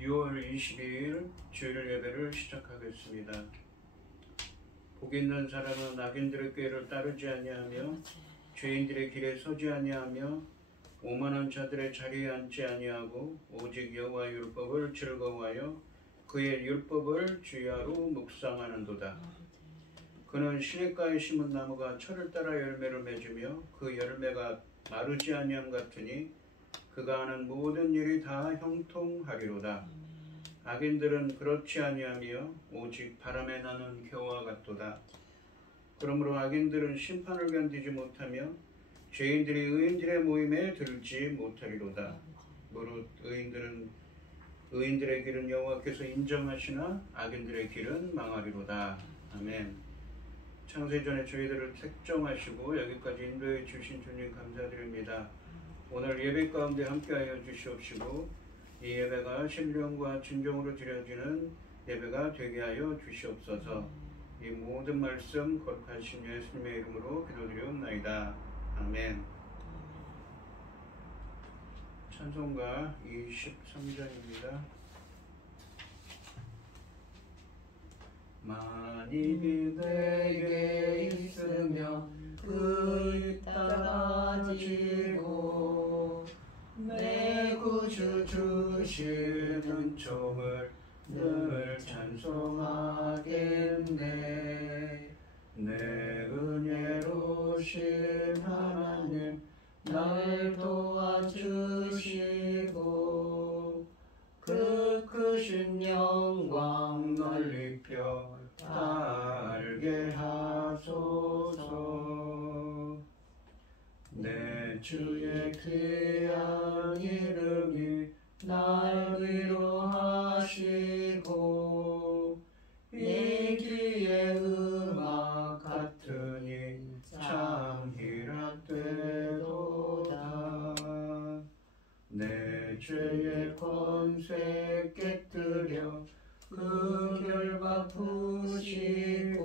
6월 22일 주일 예배를 시작하겠습니다. 복 있는 사람은 악인들의 꾀를 따르지 아니하며 죄인들의 길에 서지 아니하며 오만한 자들의 자리에 앉지 아니하고 오직 여호와의 율법을 즐거워하여 그의 율법을 주야로 묵상하는도다. 그는 시냇가에 심은 나무가 철을 따라 열매를 맺으며 그 열매가 마르지 아니함 같으니 그가 하는 모든 일이 다 형통하리로다. 악인들은 그렇지 아니하며 오직 바람에 나는 겨와 같도다. 그러므로 악인들은 심판을 견디지 못하며 죄인들이 의인들의 모임에 들지 못하리로다. 무릇 의인들의 길은 여호와께서 인정하시나 악인들의 길은 망하리로다. 아멘. 창세전에 저희들을 택정하시고 여기까지 인도해 주신 주님 감사드립니다. 오늘 예배 가운데 함께하여 주시옵시고 이 예배가 신령과 진정으로 드려지는 예배가 되게 하여 주시옵소서. 이 모든 말씀 거룩하신 예수님의 이름으로 기도드리옵나이다. 아멘. 찬송가 23장입니다. 만입이 내게 있으면 그 따라지고 내 구주 주시는 종을 늘 찬송하겠네. 내 은혜로신 하나님 날 도와주시고 그 크신 영광 널리 펴 알게 하소서. 내 주의 귀한 이름이 날 위로하시고 이 귀의 음악 같으니 참 희락되도다. 내 죄의 권세 깨뜨려 그 결박 푸시고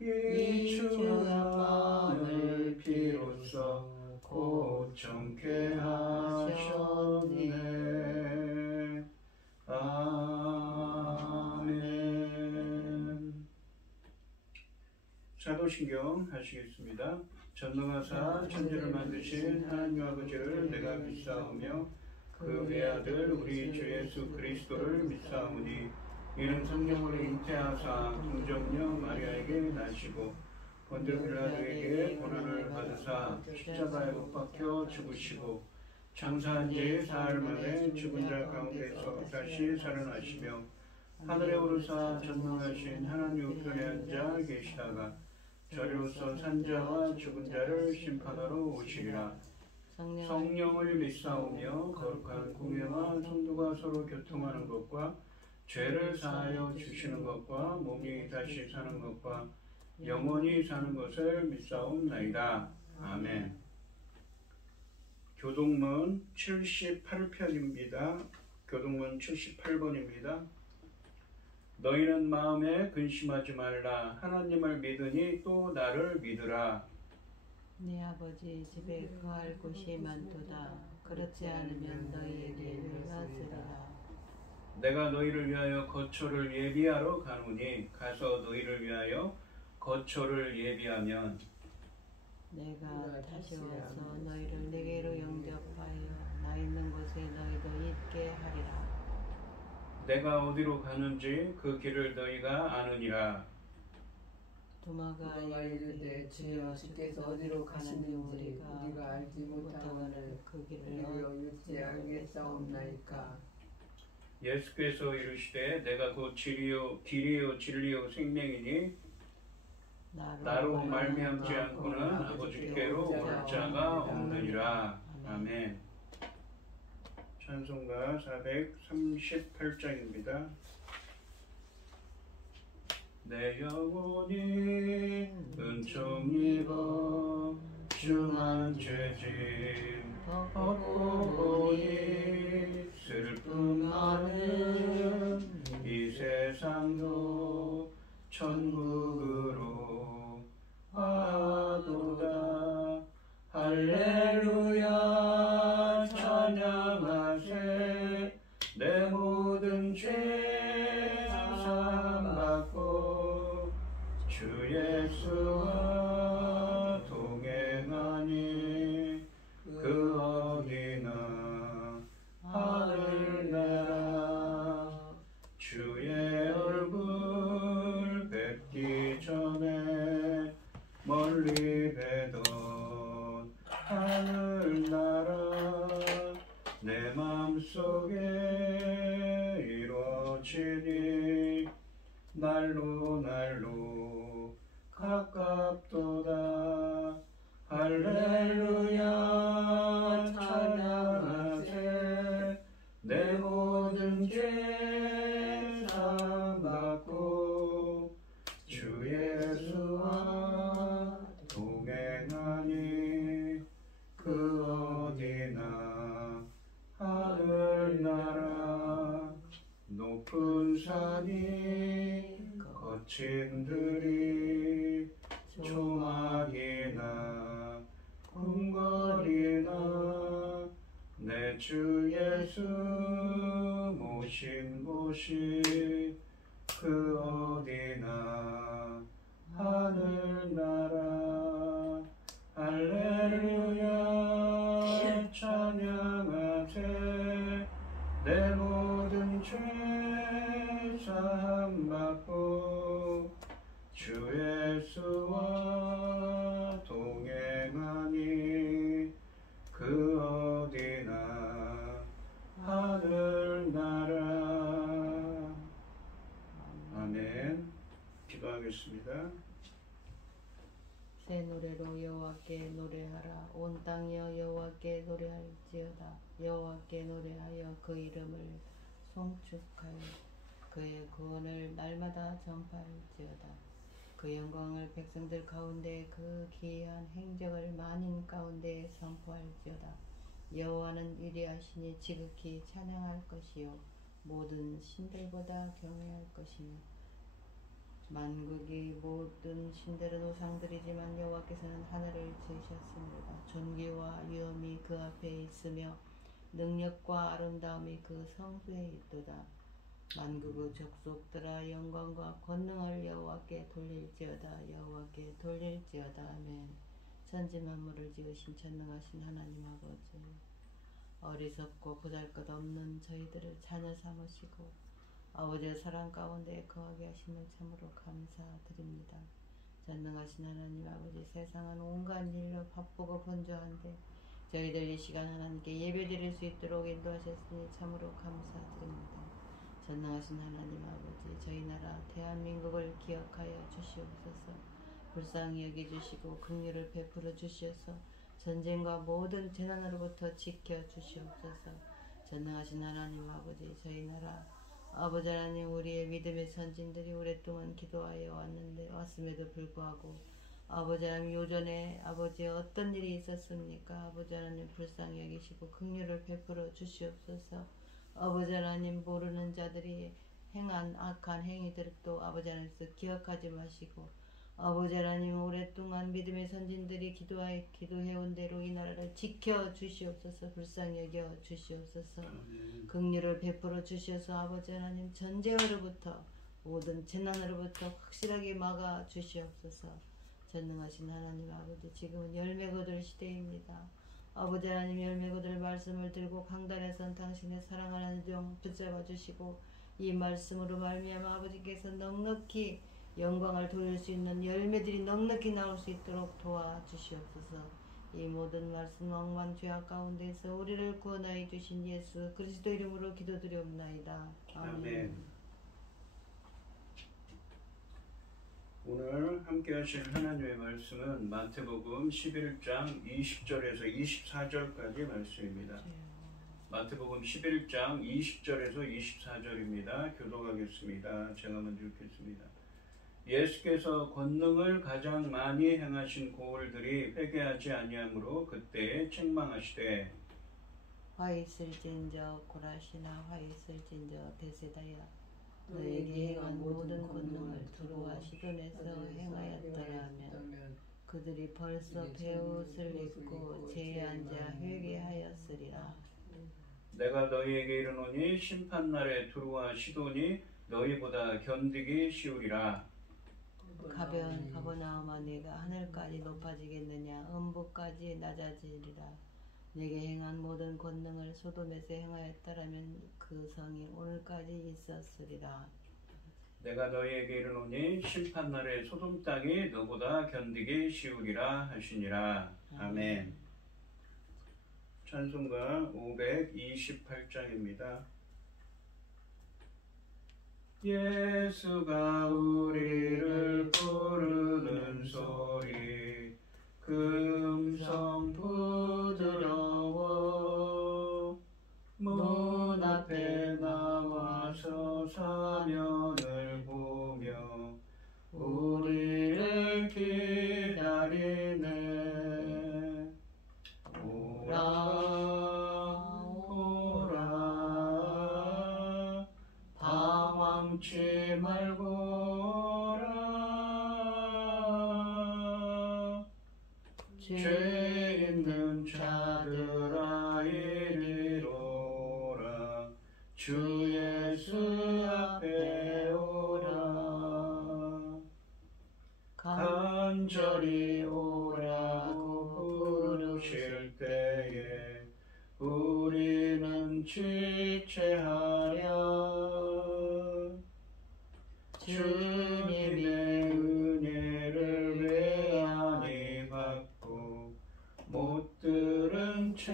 이 추한 마음을 비로소 고청케 하셨네. 아멘. 사도신경 하시겠습니다. 전능하사 천지를 만드신 하나님 아버지를 내가 믿사오며 그 외아들 우리 주 예수 그리스도를 믿사오니 이는 성령으로 잉태하사 동정녀 마리아에게 나시고 본디오 빌라도에게 고난을 받으사 십자가에 못 박혀 죽으시고 장사한 지 사흘 만에 죽은 자 가운데서 다시 살아나시며 하늘에 오르사 전능하신 하나님 우편에 앉아 계시다가 저리로서 산자와 죽은 자를 심판하러 오시리라. 성령을 믿사오며 거룩한 공예와 성도가 서로 교통하는 것과 죄를 사하여 주시는 것과 몸이 다시 사는 것과 영원히 사는 것을 믿사옵나이다. 아멘. 교동문 78편입니다. 교동문 78번입니다. 너희는 마음에 근심하지 말라. 하나님을 믿으니 또 나를 믿으라. 네 아버지 집에 거할 곳이 많도다. 그렇지 않으면 너희에게 멸하으리라. 내가 너희를 위하여 거처를 예비하러 가노니 가서 너희를 위하여 거처를 예비하면 내가 다시 와서 너희를 내게로 영접하여 나 있는 곳에 너희도 있게 하리라. 내가 어디로 가는지 그 길을 너희가 아느니라. 도마가 이르되 주여 주께서 어디로 가는지 우리가 알지 못하거늘 그 길을 어찌 알겠사옵나이까. 예수께서 이르시되 내가 곧 길이요 진리요 생명이니 나로 말미암지 않고는 아버지께로 올 자가 없느니라. 아멘. 찬송가 438장입니다. 내 영혼이 은총 입어 중한 죄짐 벗고 보니 슬픔 많은 이 세상도 천국으로 하도다. 할렐루야 찬양하세. 내 내 마음속에 이루어지니 날로 날로 가깝도다. 할렐루야 찬양하세. 내 모든 죄 사함받고 주 예수와 동행하니 그 어디나 하늘나라 높은 산이 거친 들이 조막이나 궁궐이나 내 주 예수 모신 곳이 그 어디나 하늘나라. 할렐루야 찬양하세. 내 모든 죄 사함받고 주 예수와 동행하니 그 어디나 하늘나라. 아멘. 기도하겠습니다. 새 노래로 여호와께 노래하라. 온 땅이여 여호와께 노래할지어다. 여호와께 노래하여 그 이름을 송축하여 그의 구원을 날마다 전파할지어다. 그 영광을 백성들 가운데 그 기이한 행적을 만인 가운데 선포할지어다. 여호와는 위대하시니 지극히 찬양할 것이요 모든 신들보다 경외할 것이며 만국의 모든 신들은 우상들이지만 여호와께서는 하늘을 지으셨습니다. 존귀와 위엄이 그 앞에 있으며 능력과 아름다움이 그 성소에 있도다. 만국의 족속들아 영광과 권능을 여호와께 돌릴지어다. 여호와께 돌릴지어다. 아멘. 천지 만물을 지으신 전능하신 하나님 아버지, 어리석고 보잘것없는 저희들을 자녀 삼으시고 아버지의 사랑 가운데 거하게 하심을 참으로 감사드립니다. 전능하신 하나님 아버지, 세상은 온갖 일로 바쁘고 분주한데 저희들 이 시간 하나님께 예배드릴 수 있도록 인도하셨으니 참으로 감사드립니다. 전능하신 하나님 아버지, 저희 나라 대한민국을 기억하여 주시옵소서. 불쌍히 여겨주시고 긍휼을 베풀어 주시어서 전쟁과 모든 재난으로부터 지켜 주시옵소서. 전능하신 하나님 아버지, 저희 나라 아버지 하나님, 우리의 믿음의 선진들이 오랫동안 기도하여 왔음에도 불구하고 아버지 하나님, 요전에 아버지 어떤 일이 있었습니까? 아버지 하나님 불쌍히 여기시고 긍휼을 베풀어 주시옵소서. 아버지 하나님, 모르는 자들이 행한 악한 행위들도 아버지 하나님께서 기억하지 마시고 아버지 하나님, 오랫동안 믿음의 선진들이 기도해온 대로 이 나라를 지켜 주시옵소서. 불쌍히 여겨 주시옵소서. 긍휼을 베풀어 주셔서 아버지 하나님, 전쟁으로부터 모든 재난으로부터 확실하게 막아 주시옵소서. 전능하신 하나님 아버지, 지금은 열매 거둘 시대입니다. 아버지 하나님, 열매 거둘 말씀을 들고 강단에 선 당신의 사랑하는 종 붙잡아 주시고 이 말씀으로 말미암아 아버지께서 넉넉히 영광을 돌릴 수 있는 열매들이 넉넉히 나올 수 있도록 도와주시옵소서. 이 모든 말씀 왕만 죄악 가운데서 우리를 구원하여 주신 예수 그리스도 이름으로 기도드리옵나이다. 아멘. 오늘 함께 하실 하나님의 말씀은 마태복음 11장 20절에서 24절까지 말씀입니다. 마태복음 11장 20절에서 24절입니다. 교독하겠습니다. 제가 먼저 읽겠습니다. 예수께서 권능을 가장 많이 행하신 고을들이 회개하지 아니하므로 그때 책망하시되 화 있을진저 고라시나 화 있을진저 베세다야, 너에게 행한 모든 권능을 두루와 시돈에서 행하였더라면 그들이 벌써 베옷을 입고 제에 앉아 회개하였으리라. 내가 너희에게 이르노니 심판날에 두루와 시돈이 너희보다 견디기 쉬우리라. 가벼운 가버나움아, 네가 하늘까지 높아지겠느냐? 음부까지 낮아지리라. 네게 행한 모든 권능을 소돔에서 행하였더라면 그 성이 오늘까지 있었으리라. 내가 너희에게 이르노니 심판날에 소돔 땅이 너보다 견디기 쉬우리라 하시니라. 아멘. 찬송가 528장입니다. 예수가 우리를 부르는 소리 그 음성 부드러워 문 앞에 나와서 사면을 보며 우리를 기다리네. 오라 오라 방황치 말고라 죄 있는 자들아 이리로라 주 예수 앞에 오라 간절히 오라고 부르실 때에 우리는 지체하려 주님의 은혜를 왜 아니 받고 못 들은 채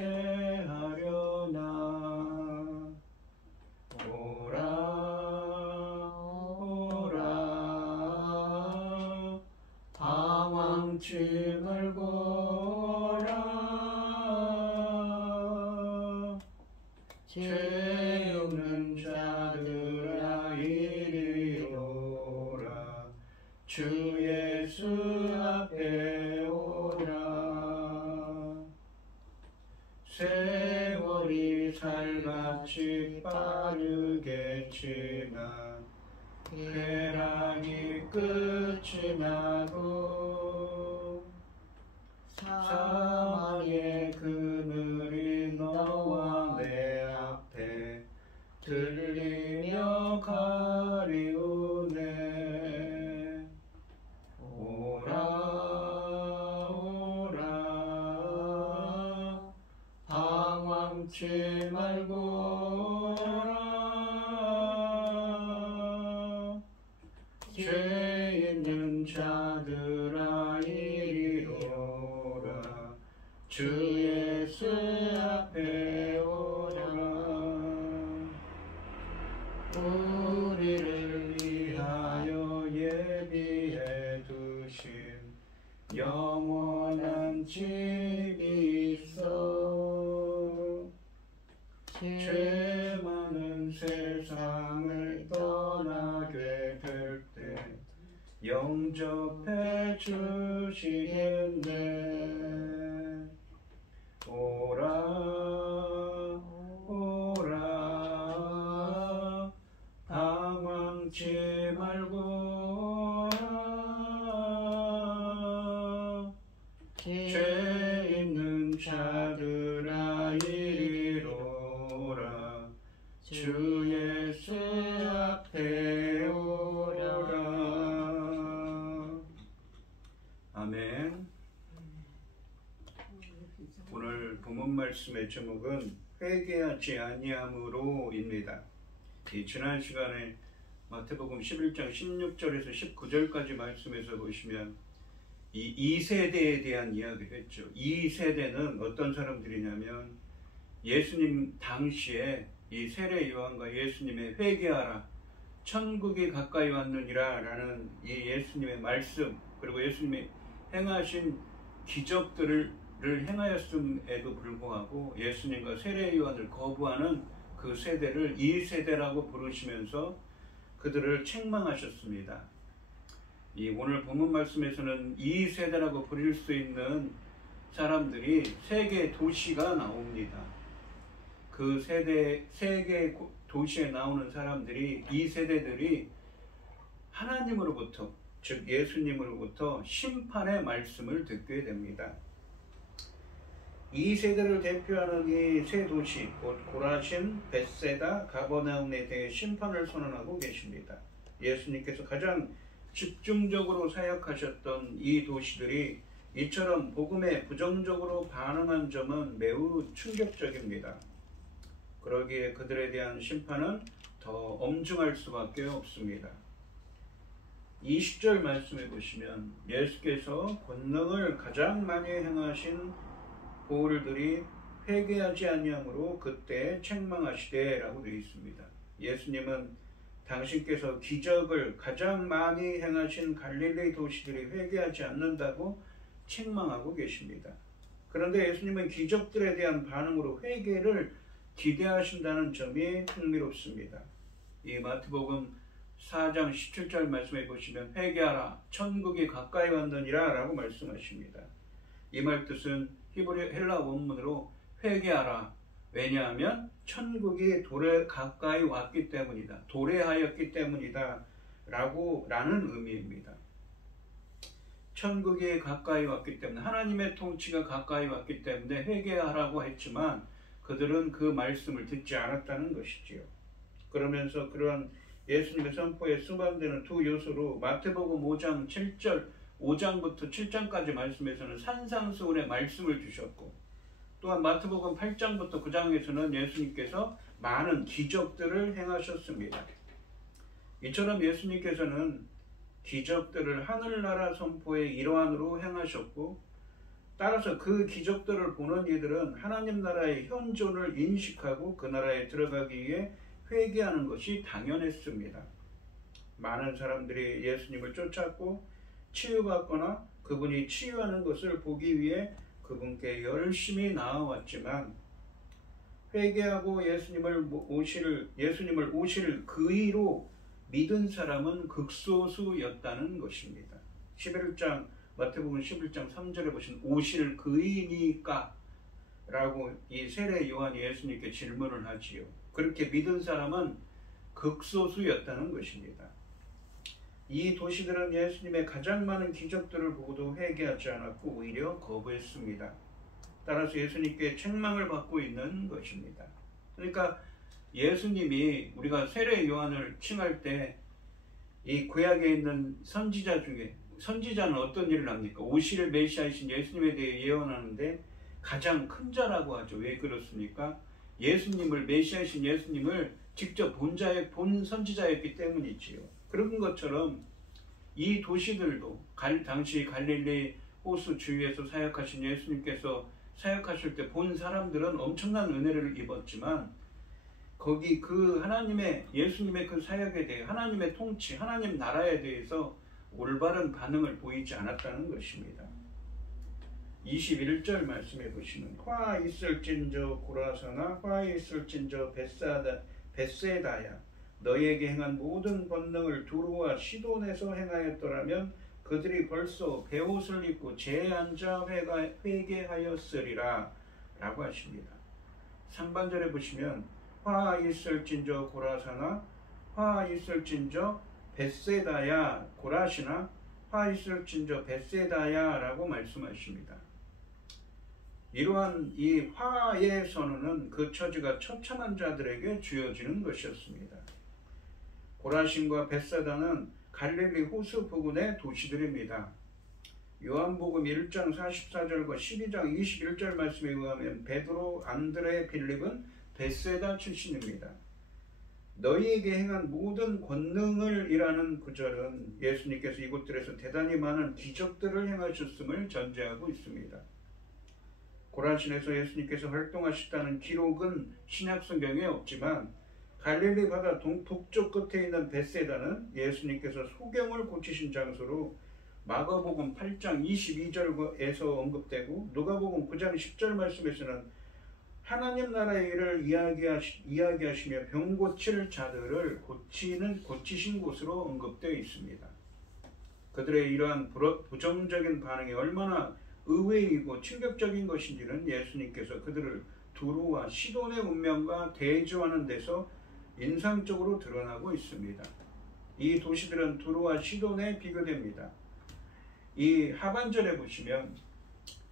하려나. 오라 오라 방황치 말고라 죄 없는 자들아 이리로라 주 예수 앞에 오라. 세월이 살같이 빠르겠지만 쾌락이 끝이 나고 사망의 그늘이 너와 내 앞에 들리며 가리우네. 오라 오라 방황치 말고라 죄 있는 자들아 이리로라 주 예수 앞에 오라. 우리를 위하여 예비해 두신 영원한 집이 있어. 죄 많은 세상을 떠나게 될 때 영접해 주시겠네. 오라 오라 방황치 말고라 죄 있는 자들아 이리로라 주 예수 앞에 오라. 아멘. 오늘 본문 말씀의 제목은 회개하지 아니함으로입니다. 지난 시간에 마태복음 11장 16절에서 19절까지 말씀에서 보시면 이 2세대에 대한 이야기를 했죠. 이 세대는 어떤 사람들이냐면 예수님 당시에 이 세례 요한과 예수님의 회개하라 천국이 가까이 왔느니라 라는 이 예수님의 말씀, 그리고 예수님이 행하신 기적들을 행하였음에도 불구하고 예수님과 세례 요한을 거부하는 그 세대를 2세대라고 부르시면서 그들을 책망하셨습니다. 이 오늘 본문 말씀에서는 2세대라고 부릴 수 있는 사람들이 세 개의 도시가 나옵니다. 그 세 개의 도시에 나오는 사람들이, 이 세대들이 하나님으로부터, 즉 예수님으로부터 심판의 말씀을 듣게 됩니다. 이 세대를 대표하는 이 세 도시, 곧 고라신, 벳세다, 가버나움에 대해 심판을 선언하고 계십니다. 예수님께서 가장 집중적으로 사역하셨던 이 도시들이 이처럼 복음에 부정적으로 반응한 점은 매우 충격적입니다. 그러기에 그들에 대한 심판은 더 엄중할 수밖에 없습니다. 20절 말씀해 보시면 예수께서 권능을 가장 많이 행하신 보울들이 회개하지 아니함으로 그때 책망하시되 라고 되어 있습니다. 예수님은 당신께서 기적을 가장 많이 행하신 갈릴리 도시들이 회개하지 않는다고 책망하고 계십니다. 그런데 예수님은 기적들에 대한 반응으로 회개를 기대하신다는 점이 흥미롭습니다. 이 마태복음 4장 17절 말씀해 보시면 회개하라 천국이 가까이 왔느니라 라고 말씀하십니다. 이 말 뜻은 히브리 헬라 원문으로 회개하라. 왜냐하면 천국이 가까이 왔기 때문이다. 도래하였기 때문이다. 라는 의미입니다. 천국이 가까이 왔기 때문에 하나님의 통치가 가까이 왔기 때문에 회개하라고 했지만 그들은 그 말씀을 듣지 않았다는 것이지요. 그러면서 그러한 예수님의 선포에 수반되는 두 요소로 마태복음 5장부터 7장까지 말씀에서는 산상수훈의 말씀을 주셨고 또한 마태복음 8장부터 9장에서는 예수님께서 많은 기적들을 행하셨습니다. 이처럼 예수님께서는 기적들을 하늘나라 선포의 일환으로 행하셨고 따라서 그 기적들을 보는 이들은 하나님 나라의 현존을 인식하고 그 나라에 들어가기 위해 회개하는 것이 당연했습니다. 많은 사람들이 예수님을 쫓았고 치유받거나 그분이 치유하는 것을 보기 위해 그분께 열심히 나아왔지만 회개하고 예수님을 오실 그의로 믿은 사람은 극소수였다는 것입니다. 마태복음 11장 3절에 보시면 오실 그이니까 라고 이 세례 요한이 예수님께 질문을 하지요. 그렇게 믿은 사람은 극소수였다는 것입니다. 이 도시들은 예수님의 가장 많은 기적들을 보고도 회개하지 않았고 오히려 거부했습니다. 따라서 예수님께 책망을 받고 있는 것입니다. 그러니까 예수님이 우리가 세례 요한을 칭할 때 이 구약에 있는 선지자 중에 선지자는 어떤 일을 합니까? 오실 메시아이신 예수님에 대해 예언하는데 가장 큰 자라고 하죠. 왜 그렇습니까? 예수님을 메시아이신 예수님을 직접 본 선지자였기 때문이지요. 그런 것처럼 이 도시들도 당시 갈릴리 호수 주위에서 사역하신 예수님께서 사역하실 때 본 사람들은 엄청난 은혜를 입었지만 거기 그 예수님의 그 사역에 대해 하나님의 통치, 하나님 나라에 대해서 올바른 반응을 보이지 않았다는 것입니다. 21절 말씀해 보시면 화 있을진저 고라사나 화 있을진저 벳세다야 너희에게 행한 모든 권능을 두루와 시돈에서 행하였더라면 그들이 벌써 베옷을 입고 재에 앉아 회개하였으리라 라고 하십니다. 상반절에 보시면 화 있을진저 고라사나 화 있을진저 벳세다야 고라시나 화 있을진저 벳세다야 라고 말씀하십니다. 이러한 이 화의 선언은 그 처지가 처참한 자들에게 주어지는 것이었습니다. 고라신과 벳세다는 갈릴리 호수 부근의 도시들입니다. 요한복음 1장 44절과 12장 21절 말씀에 의하면 베드로, 안드레, 빌립은 벳세다 출신입니다. 너희에게 행한 모든 권능을 이라는 구절은 예수님께서 이곳들에서 대단히 많은 기적들을 행하셨음을 전제하고 있습니다. 고라신에서 예수님께서 활동하셨다는 기록은 신약성경에 없지만 갈릴리 바다 북쪽 끝에 있는 벳세다는 예수님께서 소경을 고치신 장소로 마가복음 8장 22절에서 언급되고 누가복음 9장 10절 말씀에서는 하나님 나라의 일을 이야기하시며 병 고칠 자들을 고치신 곳으로 언급되어 있습니다. 그들의 이러한 부정적인 반응이 얼마나 의외이고 충격적인 것인지는 예수님께서 그들을 두루와 시돈의 운명과 대조하는 데서 인상적으로 드러나고 있습니다. 이 도시들은 두루와 시돈에 비교됩니다. 이 하반절에 보시면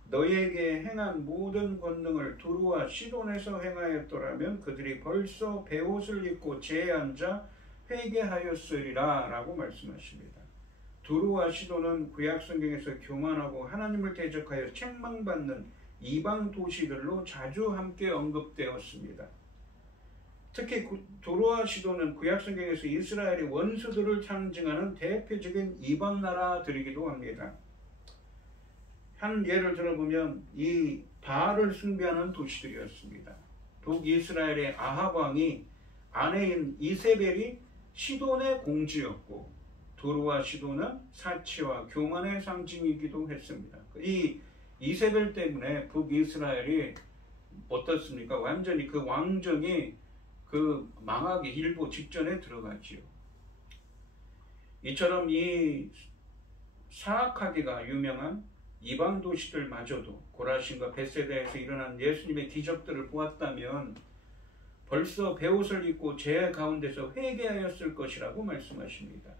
너희에게 행한 모든 권능을 두루와 시돈에서 행하였더라면 그들이 벌써 베옷을 입고 재에 앉아 회개하였으리라 라고 말씀하십니다. 두루와 시돈은 구약성경에서 교만하고 하나님을 대적하여 책망받는 이방 도시들로 자주 함께 언급되었습니다. 특히 두루와 시돈은 구약성경에서 이스라엘의 원수들을 상징하는 대표적인 이방 나라들이기도 합니다. 한 예를 들어보면 이 바알을 숭배하는 도시들이었습니다. 북이스라엘의 아합 왕이 아내인 이세벨이 시돈의 공주였고 도르와 시돈은 사치와 교만의 상징이기도 했습니다. 이 이세벨 때문에 북이스라엘이 어떻습니까? 완전히 그 왕정이 그 망하기 일보 직전에 들어가지요. 이처럼 이 사악하기가 유명한 이방 도시들마저도 고라신과 벳세다에서 일어난 예수님의 기적들을 보았다면 벌써 베옷을 입고 제 가운데서 회개하였을 것이라고 말씀하십니다.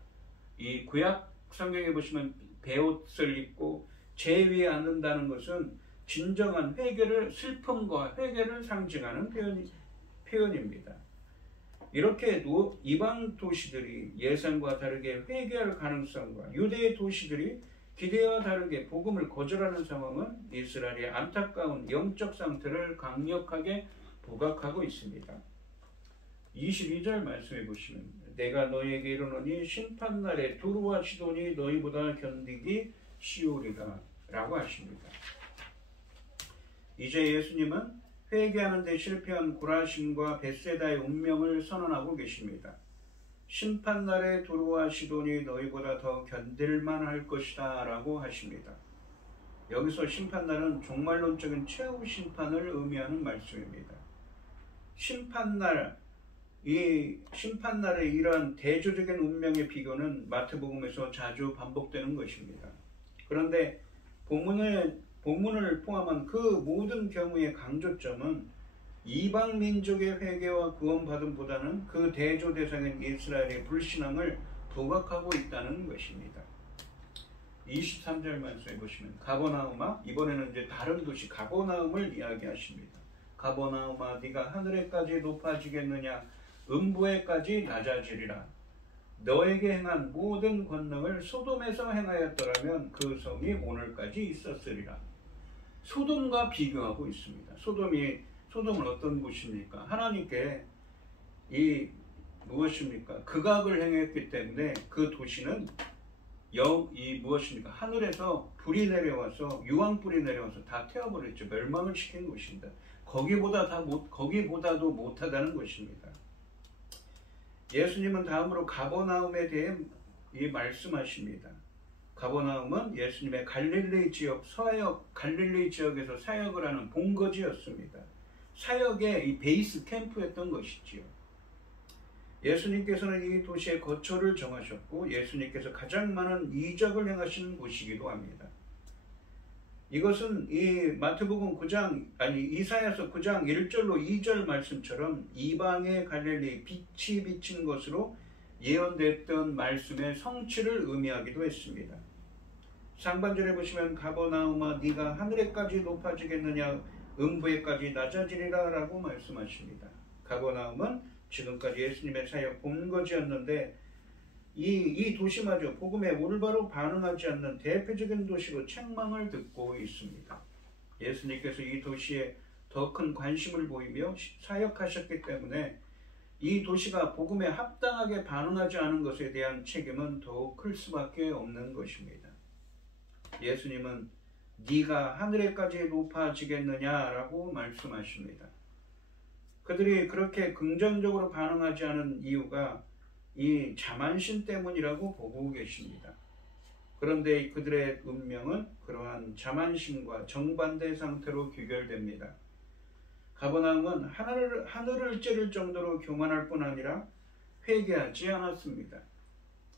이 구약 성경에 보시면 베옷을 입고 제 위에 앉는다는 것은 진정한 회개를, 슬픔과 회개를 상징하는 표현입니다. 이렇게 이방 도시들이 예상과 다르게 회개할 가능성과 유대의 도시들이 기대와 다르게 복음을 거절하는 상황은 이스라엘의 안타까운 영적 상태를 강력하게 부각하고 있습니다. 22절 말씀해 보시면 내가 너에게 이르노니 심판날에 두루와 시돈이 너희보다 견디기 쉬우리라 라고 하십니다. 이제 예수님은 회개하는 데 실패한 고라신과 벳세다의 운명을 선언하고 계십니다. 심판날에 두루와 시돈이 너희보다 더 견딜만 할 것이다 라고 하십니다. 여기서 심판날은 종말론적인 최후 심판을 의미하는 말씀입니다. 심판날, 이 심판날의 이러한 대조적인 운명의 비교는 마태복음에서 자주 반복되는 것입니다. 그런데 본문을 포함한 그 모든 경우의 강조점은 이방 민족의 회개와 구원받음보다는 그 대조 대상인 이스라엘의 불신앙을 부각하고 있다는 것입니다. 23절 말씀해 보시면 가버나움아, 이번에는 이제 다른 도시 가버나움을 이야기하십니다. 가버나움아, 네가 하늘에까지 높아지겠느냐, 음부에까지 낮아지리라. 너에게 행한 모든 권능을 소돔에서 행하였더라면 그 성이 오늘까지 있었으리라. 소돔과 비교하고 있습니다. 소돔은 어떤 곳입니까? 하나님께 무엇입니까? 극악을 행했기 때문에 그 도시는 무엇입니까? 하늘에서 불이 내려와서 유황불이 내려와서 다 태워버렸죠. 멸망을 시킨 것입니다. 거기보다도 못하다는 것입니다. 예수님은 다음으로 가버나움에 대해 말씀하십니다. 가버나움은 예수님의 갈릴리 지역, 서역 갈릴리 지역에서 사역을 하는 본거지였습니다. 사역의 이 베이스 캠프였던 것이지요. 예수님께서는 이 도시의 거처를 정하셨고 예수님께서 가장 많은 이적을 행하신 곳이기도 합니다. 이것은 이 마태복음 9장, 이사야서 9장 1절로 2절 말씀처럼 이방의 갈릴리 빛이 비친 것으로 예언됐던 말씀의 성취를 의미하기도 했습니다. 상반절에 보시면 가버나움아 네가 하늘에까지 높아지겠느냐, 음부에까지 낮아지리라 라고 말씀하십니다. 가버나움은 지금까지 예수님의 사역 본거지였는데 이 도시마저 복음에 올바로 반응하지 않는 대표적인 도시로 책망을 듣고 있습니다. 예수님께서 이 도시에 더 큰 관심을 보이며 사역하셨기 때문에 이 도시가 복음에 합당하게 반응하지 않은 것에 대한 책임은 더욱 클 수밖에 없는 것입니다. 예수님은 네가 하늘에까지 높아지겠느냐라고 말씀하십니다. 그들이 그렇게 긍정적으로 반응하지 않은 이유가 이 자만심 때문이라고 보고 계십니다. 그런데 그들의 운명은 그러한 자만심과 정반대 상태로 귀결됩니다. 가버나움은 하늘을 찌를 정도로 교만할 뿐 아니라 회개하지 않았습니다.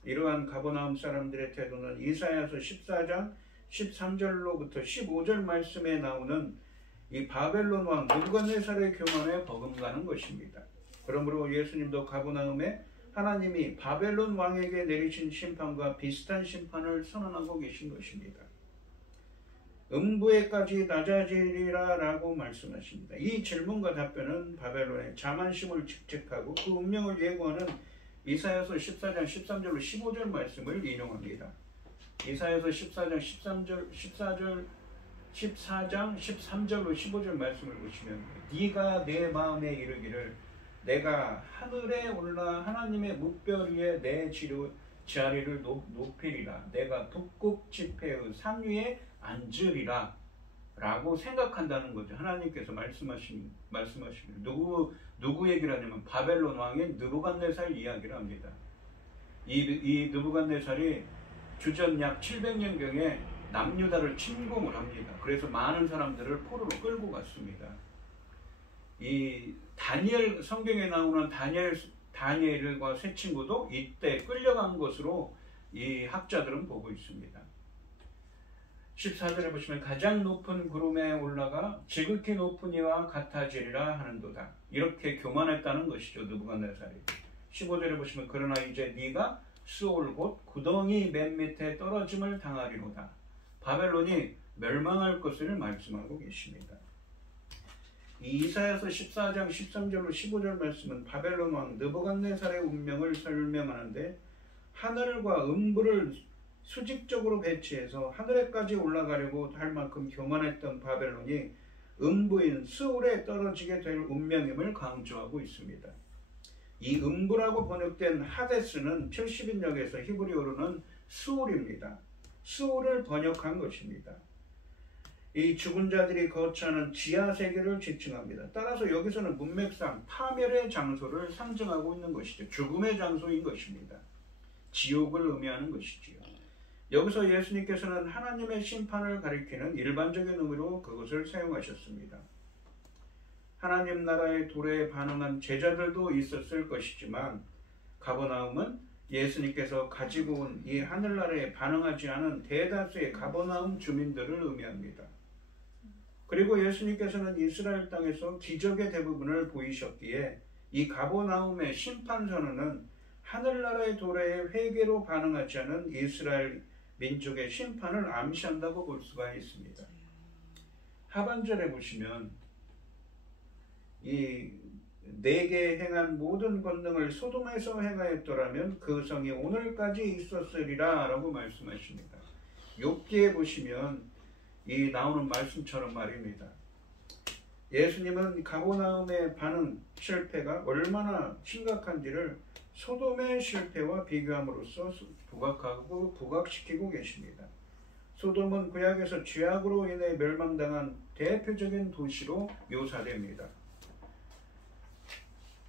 이러한 가버나움 사람들의 태도는 이사야서 14장 13절로부터 15절 말씀에 나오는 이 바벨론 왕 느부갓네살의 교만에 버금가는 것입니다. 그러므로 예수님도 가버나움에 하나님이 바벨론 왕에게 내리신 심판과 비슷한 심판을 선언하고 계신 것입니다. 음부에까지 낮아지리라 라고 말씀하십니다. 이 질문과 답변은 바벨론의 자만심을 직책하고 그 운명을 예고하는 이사야서 14장 13절로 15절 말씀을 인용합니다. 이사야서 14장 13절로 15절 말씀을 보시면 네가 내 마음에 이르기를 내가 하늘에 올라 하나님의 뭇별 위에 내 자리를 높이리라. 내가 북극 지폐의 산 위에 앉으리라 라고 생각한다는 거죠. 하나님께서 말씀하시는 누구 얘기를 하냐면 바벨론 왕인 느부갓네살 이야기를 합니다. 이 느부갓네살이 주전 약 700년경에 남유다를 침공을 합니다. 그래서 많은 사람들을 포로로 끌고 갔습니다. 이 다니엘, 성경에 나오는 다니엘과 세 친구도 이때 끌려간 것으로 이 학자들은 보고 있습니다. 14절에 보시면 가장 높은 구름에 올라가 지극히 높은 이와 같아지리라 하는도다. 이렇게 교만했다는 것이죠, 느부갓네살이. 15절에 보시면 그러나 이제 네가 스올 곧 구덩이 맨 밑에 떨어짐을 당하리로다. 바벨론이 멸망할 것을 말씀하고 계십니다. 이 이사야서 14장 13절로 15절 말씀은 바벨론 왕 느부갓네살의 운명을 설명하는데 하늘과 음부를 수직적으로 배치해서 하늘에까지 올라가려고 할 만큼 교만했던 바벨론이 음부인 스올에 떨어지게 될 운명임을 강조하고 있습니다. 이 음부라고 번역된 하데스는 70인역에서 히브리어로는 스올입니다. 스올을 번역한 것입니다. 이 죽은 자들이 거처하는 지하 세계를 지칭합니다. 따라서 여기서는 문맥상 파멸의 장소를 상징하고 있는 것이죠. 죽음의 장소인 것입니다. 지옥을 의미하는 것이지요. 여기서 예수님께서는 하나님의 심판을 가리키는 일반적인 의미로 그것을 사용하셨습니다. 하나님 나라의 도래에 반응한 제자들도 있었을 것이지만 가버나움은 예수님께서 가지고 온 이 하늘나라에 반응하지 않은 대다수의 가버나움 주민들을 의미합니다. 그리고 예수님께서는 이스라엘 땅에서 기적의 대부분을 보이셨기에 이 가버나움의 심판 선언은 하늘나라의 도래에 회개로 반응하지 않은 이스라엘 민족의 심판을 암시한다고 볼 수가 있습니다. 하반절에 보시면 이 내게 행한 모든 권능을 소돔에서 행하였더라면 그 성이 오늘까지 있었으리라 라고 말씀하십니다. 욥기에 보시면 이 나오는 말씀처럼 말입니다. 예수님은 가버나움의 반응 실패가 얼마나 심각한지를 소돔의 실패와 비교함으로써 부각시키고 계십니다. 소돔은 구약에서 죄악으로 인해 멸망당한 대표적인 도시로 묘사됩니다.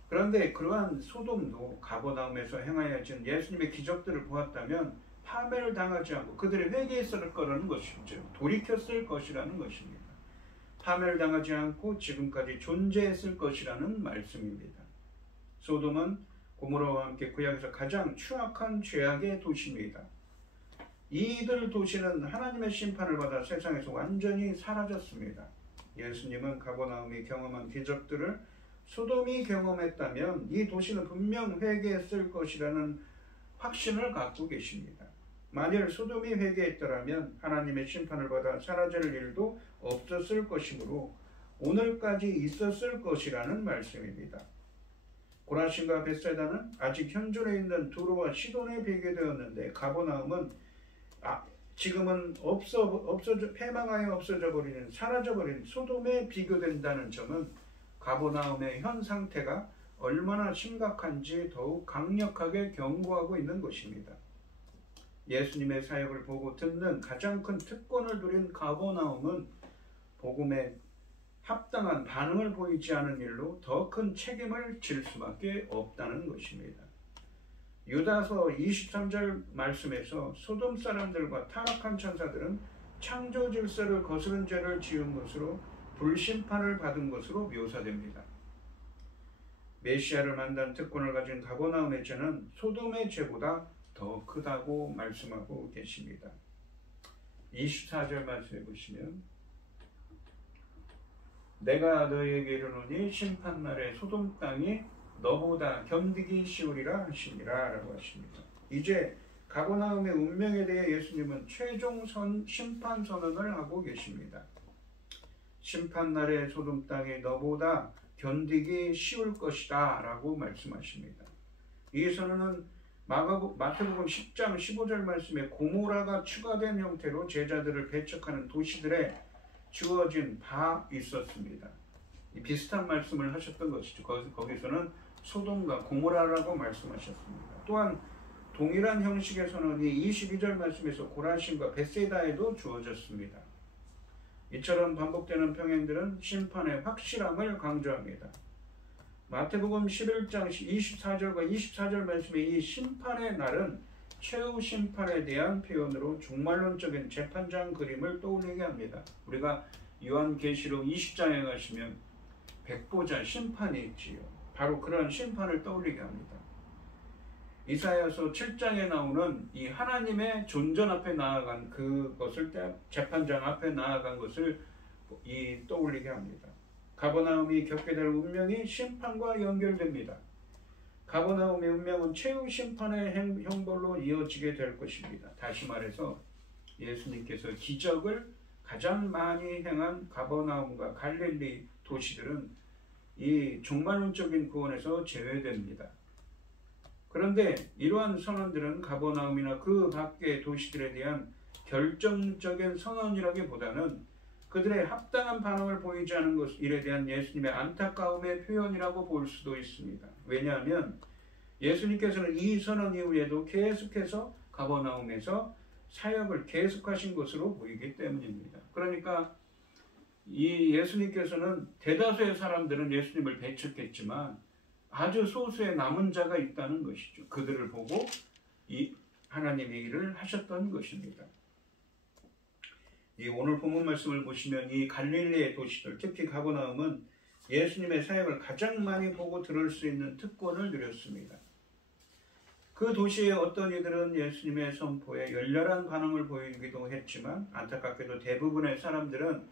그런데 그러한 소돔도 가버나움에서 행하여진 예수님의 기적들을 보았다면 파멸을 당하지 않고 그들이 회개했을 거라는 것이죠. 돌이켰을 것이라는 것입니다. 파멸을 당하지 않고 지금까지 존재했을 것이라는 말씀입니다. 소돔은 고모라와 함께 구약에서 가장 추악한 죄악의 도시입니다. 이들 도시는 하나님의 심판을 받아 세상에서 완전히 사라졌습니다. 예수님은 가버나움이 경험한 기적들을 소돔이 경험했다면 이 도시는 분명 회개했을 것이라는 확신을 갖고 계십니다. 만일 소돔이 회개했더라면 하나님의 심판을 받아 사라질 일도 없었을 것이므로 오늘까지 있었을 것이라는 말씀입니다. 고라신과 벳사다는 아직 현존해 있는 두로와 시돈에 비교되었는데 가버나움은 지금은 패망하여 없어져 버리는 사라져버린 소돔에 비교된다는 점은 가버나움의 현 상태가 얼마나 심각한지 더욱 강력하게 경고하고 있는 것입니다. 예수님의 사역을 보고 듣는 가장 큰 특권을 누린 가버나움은 복음에 합당한 반응을 보이지 않은 일로 더 큰 책임을 질 수밖에 없다는 것입니다. 유다서 23절 말씀에서 소돔 사람들과 타락한 천사들은 창조 질서를 거스른 죄를 지은 것으로 불심판을 받은 것으로 묘사됩니다. 메시아를 만난 특권을 가진 가버나움의 죄는 소돔의 죄보다 더 크다고 말씀하고 계십니다. 24절 말씀해 보시면 내가 너에게 이르노니 심판날에 소돔 땅이 너보다 견디기 쉬우리라 하시니라 라고 하십니다. 이제 가버나움의 운명에 대해 예수님은 최종 심판 선언을 하고 계십니다. 심판날에 소돔 땅이 너보다 견디기 쉬울 것이다 라고 말씀하십니다. 이 선언은 마태복음 10장 15절 말씀에 고모라가 추가된 형태로 제자들을 배척하는 도시들에 주어진 바 있었습니다. 비슷한 말씀을 하셨던 것이죠. 거기서는 소돔과 고모라라고 말씀하셨습니다. 또한 동일한 형식의 선언이 22절 말씀에서 고라신과 벳세다에도 주어졌습니다. 이처럼 반복되는 평행들은 심판의 확실함을 강조합니다. 마태복음 11장 24절과 24절 말씀의 이 심판의 날은 최후 심판에 대한 표현으로 종말론적인 재판장 그림을 떠올리게 합니다. 우리가 요한계시록 20장에 가시면 백보자 심판이 있지요. 바로 그런 심판을 떠올리게 합니다. 이사야서 7장에 나오는 이 하나님의 존전 앞에 나아간 그것을 재판장 앞에 나아간 것을 떠올리게 합니다. 가버나움이 겪게 될 운명이 심판과 연결됩니다. 가버나움의 운명은 최후 심판의 형벌로 이어지게 될 것입니다. 다시 말해서 예수님께서 기적을 가장 많이 행한 가버나움과 갈릴리 도시들은 이 종말론적인 구원에서 제외됩니다. 그런데 이러한 선언들은 가버나움이나 그 밖의 도시들에 대한 결정적인 선언이라기보다는 그들의 합당한 반응을 보이지 않은 일에 대한 예수님의 안타까움의 표현이라고 볼 수도 있습니다. 왜냐하면 예수님께서는 이 선언 이후에도 계속해서 가버나움에서 사역을 계속하신 것으로 보이기 때문입니다. 그러니까 이 예수님께서는 대다수의 사람들은 예수님을 배척했지만 아주 소수의 남은 자가 있다는 것이죠. 그들을 보고 이 하나님의 일을 하셨던 것입니다. 이 오늘 본문 말씀을 보시면 이 갈릴리의 도시들, 특히 가버나움은 예수님의 사역을 가장 많이 보고 들을 수 있는 특권을 누렸습니다. 그 도시의 어떤 이들은 예수님의 선포에 열렬한 반응을 보이기도 했지만 안타깝게도 대부분의 사람들은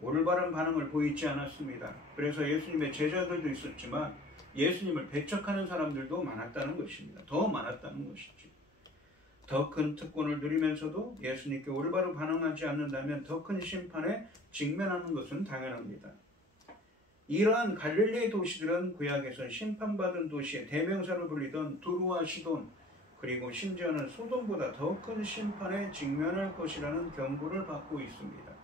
올바른 반응을 보이지 않았습니다. 그래서 예수님의 제자들도 있었지만 예수님을 배척하는 사람들도 많았다는 것입니다. 더 많았다는 것이죠. 더 큰 특권을 누리면서도 예수님께 올바로 반응하지 않는다면 더 큰 심판에 직면하는 것은 당연합니다. 이러한 갈릴리의 도시들은 구약에서 심판받은 도시의 대명사로 불리던 두루와 시돈, 그리고 심지어는 소돔보다 더 큰 심판에 직면할 것이라는 경고를 받고 있습니다.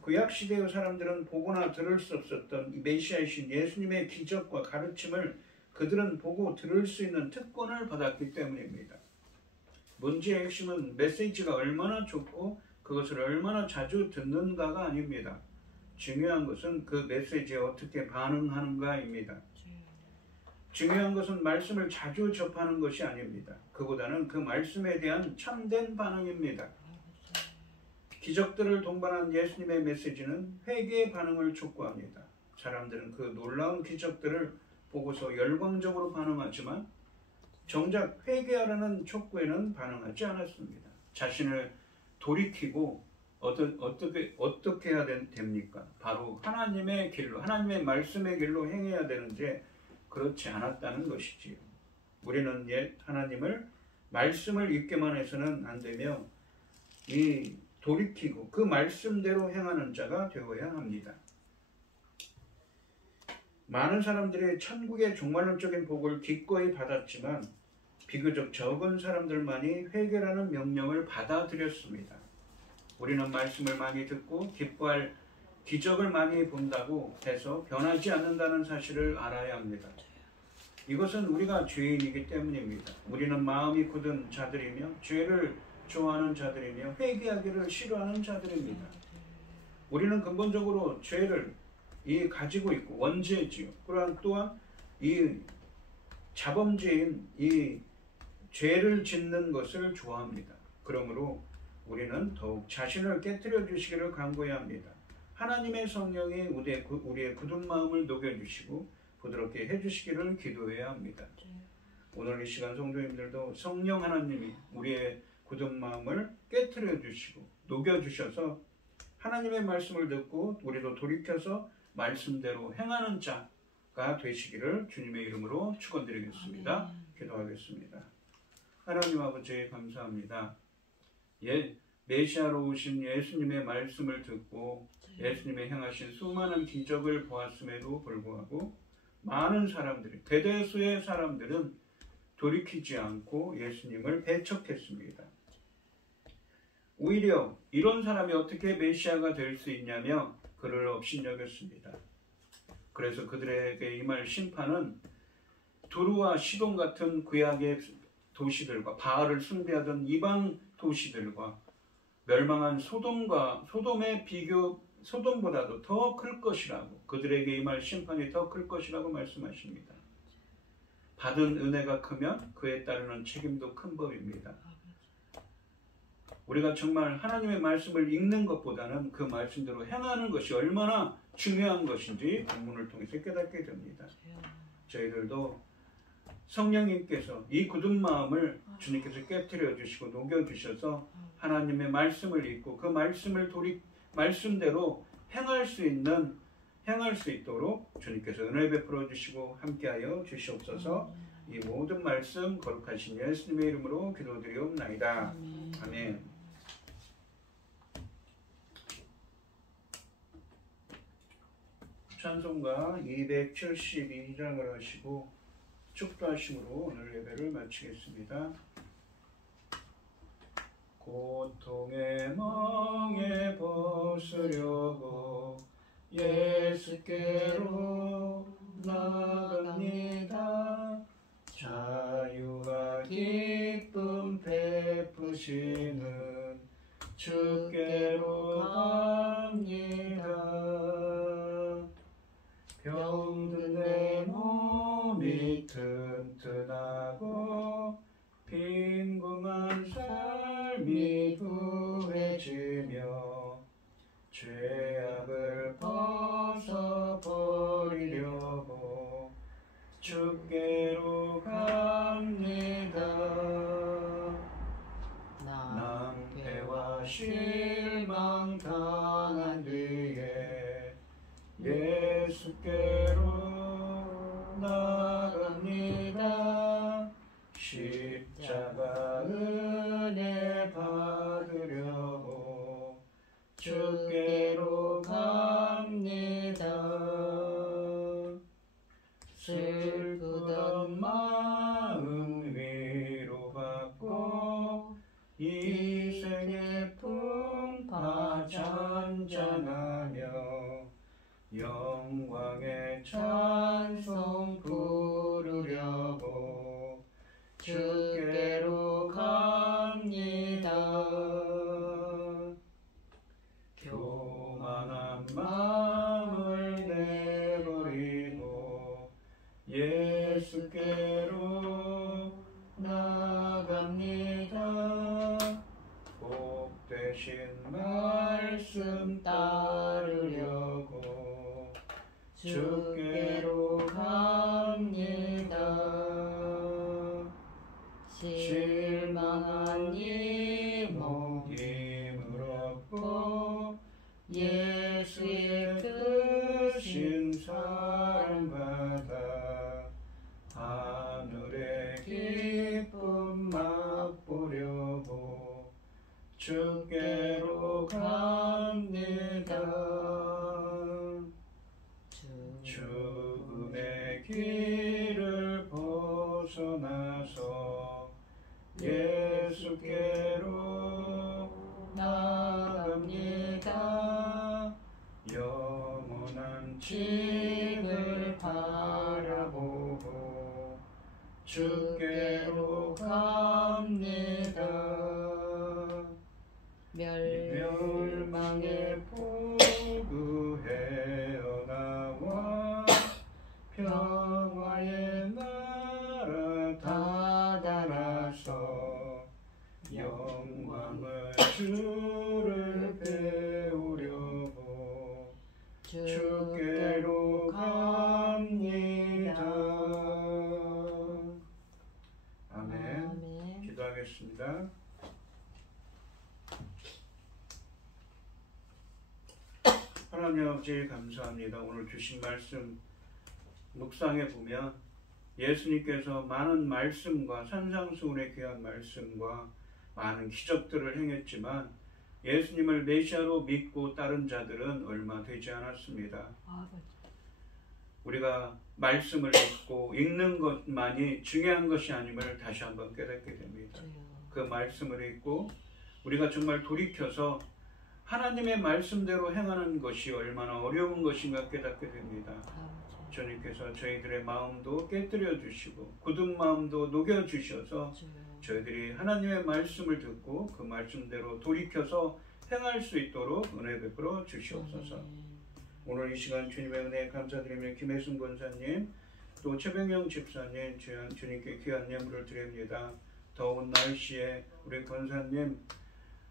구약 시대의 사람들은 보거나 들을 수 없었던 메시아이신 예수님의 기적과 가르침을 그들은 보고 들을 수 있는 특권을 받았기 때문입니다. 문제의 핵심은 메시지가 얼마나 좋고 그것을 얼마나 자주 듣는가가 아닙니다. 중요한 것은 그 메시지에 어떻게 반응하는가입니다. 중요한 것은 말씀을 자주 접하는 것이 아닙니다. 그보다는 그 말씀에 대한 참된 반응입니다. 기적들을 동반한 예수님의 메시지는 회개의 반응을 촉구합니다. 사람들은 그 놀라운 기적들을 보고서 열광적으로 반응하지만 정작 회개하라는 촉구에는 반응하지 않았습니다. 자신을 돌이키고 어떻게 해야 됩니까? 바로 하나님의 길로, 하나님의 말씀의 길로 행해야 되는데 그렇지 않았다는 것이지요. 우리는 하나님을 말씀을 읽기만 해서는 안 되며 돌이키고 그 말씀대로 행하는 자가 되어야 합니다. 많은 사람들이 천국의 종말론적인 복을 기꺼이 받았지만 비교적 적은 사람들만이 회개라는 명령을 받아들였습니다. 우리는 말씀을 많이 듣고 기뻐할 기적을 많이 본다고 해서 변하지 않는다는 사실을 알아야 합니다. 이것은 우리가 죄인이기 때문입니다. 우리는 마음이 굳은 자들이며 죄를 좋아하는 자들이며 회개하기를 싫어하는 자들입니다. 우리는 근본적으로 죄를 가지고 있고 원죄지요. 또한 이 자범죄인 이 죄를 짓는 것을 좋아합니다. 그러므로 우리는 더욱 자신을 깨트려 주시기를 간구해야 합니다. 하나님의 성령이 우리의 굳은 마음을 녹여주시고 부드럽게 해주시기를 기도해야 합니다. 오늘 이 시간 성도님들도 성령 하나님이 우리의 굳은 마음을 깨트려 주시고 녹여주셔서 하나님의 말씀을 듣고 우리도 돌이켜서 말씀대로 행하는 자가 되시기를 주님의 이름으로 축원드리겠습니다. 기도하겠습니다. 하나님 아버지 감사합니다. 메시아로 오신 예수님의 말씀을 듣고 예수님의 행하신 수많은 기적을 보았음에도 불구하고 많은 사람들이, 대다수의 사람들은 돌이키지 않고 예수님을 배척했습니다. 오히려 이런 사람이 어떻게 메시아가 될 수 있냐며 그를 업신여겼습니다. 그래서 그들에게 임할 심판은 두루와 시돈 같은 구약의 도시들과 바알을 숭배하던 이방 도시들과 멸망한 소돔의 소돔보다도 더 클 것이라고, 그들에게 임할 심판이 더 클 것이라고 말씀하십니다. 받은 은혜가 크면 그에 따르는 책임도 큰 법입니다. 우리가 정말 하나님의 말씀을 읽는 것보다는 그 말씀대로 행하는 것이 얼마나 중요한 것인지 본문을 통해서 깨닫게 됩니다. 저희들도 성령님께서 이 굳은 마음을 주님께서 깨트려 주시고 녹여 주셔서 하나님의 말씀을 읽고 그 말씀대로 행할 수 있도록 주님께서 은혜 베풀어 주시고 함께하여 주시옵소서. 이 모든 말씀 거룩하신 예수님의 이름으로 기도드리옵나이다. 아멘. 찬송가 272장을 하시고 축도하심으로 오늘 예배를 마치겠습니다. 고통의 멍에 벗으려고 예수께로 나갑니다. 자유와 기쁨 베푸시는 주께로 갑니다. 병든 내 몸이 튼튼하고 빈궁한 삶이 부해지며 죄악을 벗어버리려고 주께로 갑니다. 낭패와 실망 당한 뒤에 예수께로 나갑니다. 십자가 은혜 받으려고 주께로 갑니다. 슬프던 마음 위로받고 이 생의 풍파 잔잔하며 영광의 찬송 부르려고 주께로 갑니다. 교만한 마음을 내버리고 예수께로 나갑니다. 복되신 말씀 따르려고 주께로 갑니다. 실망한 이 몸 힘을 얻고 예수의 크신 사랑받아 하늘의 기쁨 맛보려고 주께로 갑니다. 죽음의 길을 벗어나서 예수께로 나갑니다. 영원한 집을 바라보고 주께로 갑니다. 멸망의 포구헤어 나와 평화의 나라 다다라서 영광을 주를 배우려고 주께로 갑니다. 아멘. 기도하겠습니다. 하나님 아버지 감사합니다. 오늘 주신 말씀 묵상해 보면 예수님께서 많은 말씀과 산상수훈의 귀한 말씀과 많은 기적들을 행했지만 예수님을 메시아로 믿고 따른 자들은 얼마 되지 않았습니다. 우리가 말씀을 읽는 것만이 중요한 것이 아님을 다시 한번 깨닫게 됩니다. 그 말씀을 읽고 우리가 정말 돌이켜서 하나님의 말씀대로 행하는 것이 얼마나 어려운 것인가 깨닫게 됩니다. 주님께서 저희들의 마음도 깨뜨려 주시고 굳은 마음도 녹여 주셔서 저희들이 하나님의 말씀을 듣고 그 말씀대로 돌이켜서 행할 수 있도록 은혜 베풀어 주시옵소서. 오늘 이 시간 주님의 은혜에 감사드리며 김혜순 권사님 또 최병영 집사님 주님께 귀한 예물을 드립니다. 더운 날씨에 우리 권사님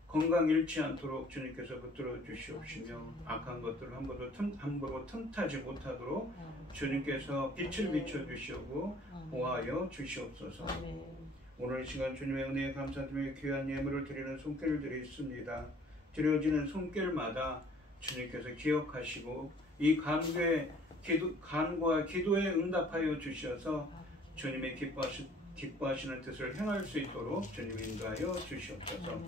건강 잃지 않도록 주님께서 붙들어 주시옵시며 악한 것들을 함부로 틈타지 못하도록 주님께서 빛을 비춰 주시고 보호하여 주시옵소서. 오늘 이 시간 주님의 은혜에 감사드리며 귀한 예물을 드리는 손길들이 있습니다. 드려지는 손길마다 주님께서 기억하시고 이 간과 기도에 응답하여 주셔서 주님의 기뻐하시는 뜻을 행할 수 있도록 주님 인도하여 주시옵소서.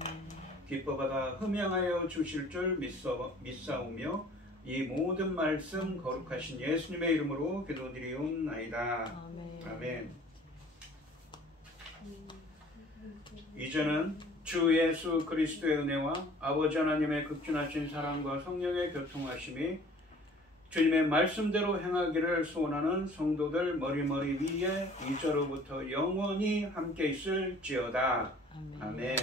기뻐받아 흠양하여 주실 줄 믿사오며 이 모든 말씀 거룩하신 예수님의 이름으로 기도드리옵나이다. 아멘. 이제는 주 예수 그리스도의 은혜와 아버지 하나님의 극진하신 사랑과 성령의 교통하심이 주님의 말씀대로 행하기를 소원하는 성도들 머리머리 위에 이제로부터 영원히 함께 있을지어다. 아멘.